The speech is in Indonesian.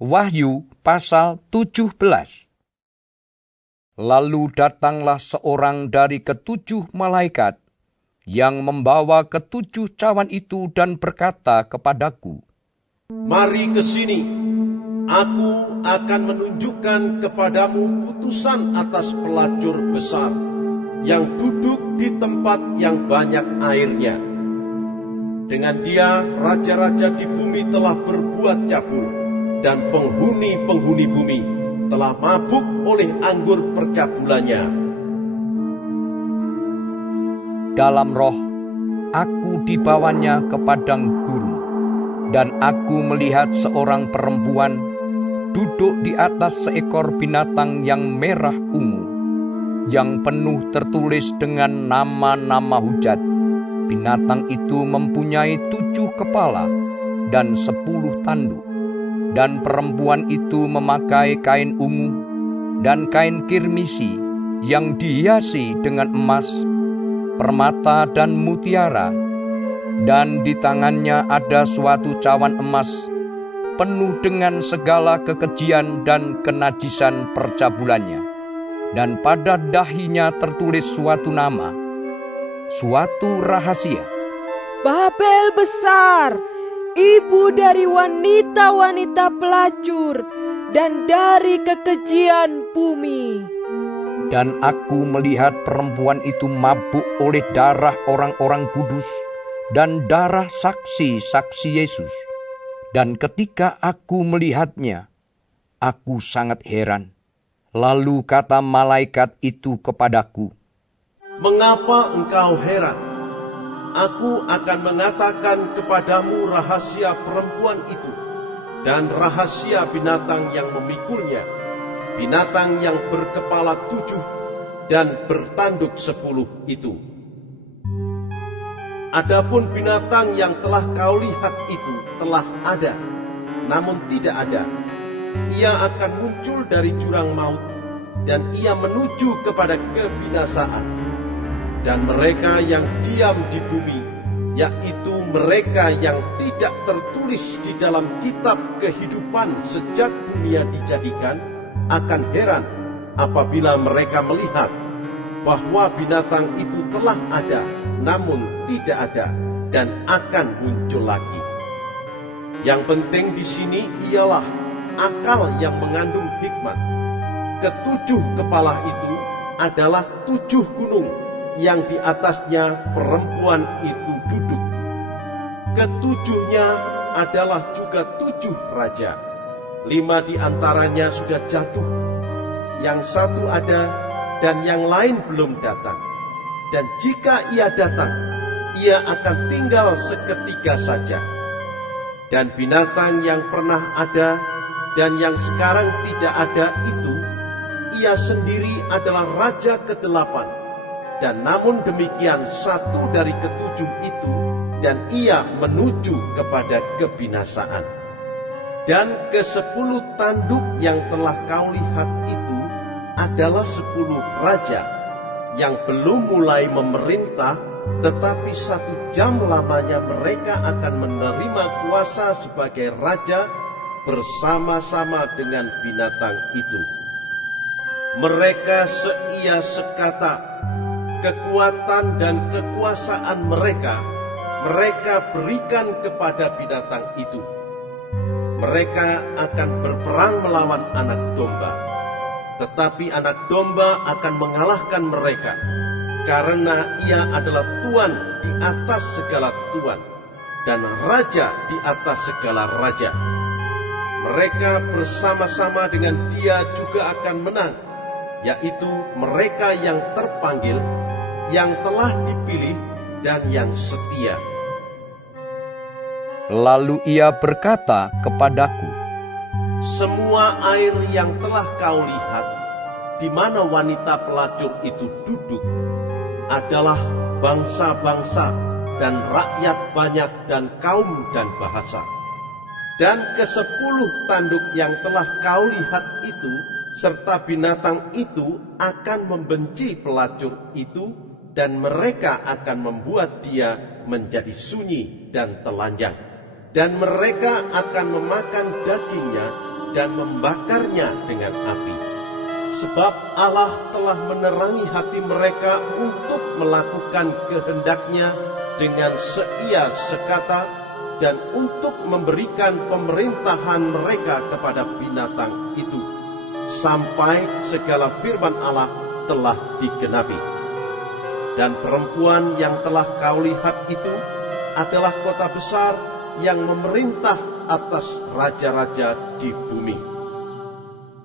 Wahyu pasal 17. Lalu datanglah seorang dari ketujuh malaikat yang membawa ketujuh cawan itu dan berkata kepadaku, "Mari ke sini, aku akan menunjukkan kepadamu putusan atas pelacur besar yang duduk di tempat yang banyak airnya. Dengan dia, raja-raja di bumi telah berbuat cabul, dan penghuni-penghuni bumi telah mabuk oleh anggur percabulannya." Dalam roh, aku dibawanya ke padang gurun, dan aku melihat seorang perempuan duduk di atas seekor binatang yang merah ungu, yang penuh tertulis dengan nama-nama hujat. Binatang itu mempunyai 7 kepala dan 10 tanduk. Dan perempuan itu memakai kain ungu dan kain kirmisi yang dihiasi dengan emas, permata dan mutiara. Dan di tangannya ada suatu cawan emas penuh dengan segala kekejian dan kenajisan percabulannya. Dan pada dahinya tertulis suatu nama, suatu rahasia. Babel besar, ibu dari wanita-wanita pelacur dan dari kekejian bumi. Dan aku melihat perempuan itu mabuk oleh darah orang-orang kudus dan darah saksi-saksi Yesus. Dan ketika aku melihatnya, aku sangat heran. Lalu kata malaikat itu kepadaku, "Mengapa engkau heran? Aku akan mengatakan kepadamu rahasia perempuan itu dan rahasia binatang yang memikulnya, binatang yang berkepala 7 dan bertanduk 10 itu. Adapun binatang yang telah kau lihat itu telah ada, namun tidak ada. Ia akan muncul dari jurang maut, dan ia menuju kepada kebinasaan. Dan mereka yang diam di bumi, yaitu mereka yang tidak tertulis di dalam kitab kehidupan sejak dunia dijadikan, akan heran apabila mereka melihat bahwa binatang itu telah ada, namun tidak ada, dan akan muncul lagi. Yang penting di sini ialah akal yang mengandung hikmat. Ketujuh kepala itu adalah 7 gunung yang di atasnya perempuan itu duduk. Ketujuhnya adalah juga 7 raja. 5 di antaranya sudah jatuh, yang 1 ada, dan yang lain belum datang. Dan jika ia datang, ia akan tinggal seketika saja. Dan binatang yang pernah ada dan yang sekarang tidak ada itu, ia sendiri adalah raja ke-8. Dan namun demikian 1 dari ke-7 itu, dan ia menuju kepada kebinasaan. Dan ke-10 tanduk yang telah kau lihat itu adalah 10 raja yang belum mulai memerintah, tetapi 1 jam lamanya mereka akan menerima kuasa sebagai raja bersama-sama dengan binatang itu. Mereka seia sekata, kekuatan dan kekuasaan mereka berikan kepada binatang itu. Mereka akan berperang melawan anak domba, tetapi anak domba akan mengalahkan mereka, karena ia adalah tuan di atas segala tuan, dan raja di atas segala raja. Mereka bersama-sama dengan dia juga akan menang, yaitu mereka yang terpanggil, yang telah dipilih, dan yang setia." Lalu ia berkata kepadaku, "Semua air yang telah kau lihat, di mana wanita pelacur itu duduk, adalah bangsa-bangsa dan rakyat banyak dan kaum dan bahasa. Dan ke-10 tanduk yang telah kau lihat itu, serta binatang itu akan membenci pelacur itu, dan mereka akan membuat dia menjadi sunyi dan telanjang. Dan mereka akan memakan dagingnya dan membakarnya dengan api. Sebab Allah telah menerangi hati mereka untuk melakukan kehendak-Nya dengan seia sekata dan untuk memberikan pemerintahan mereka kepada binatang itu, sampai segala firman Allah telah digenapi. Dan perempuan yang telah kau lihat itu adalah kota besar yang memerintah atas raja-raja di bumi.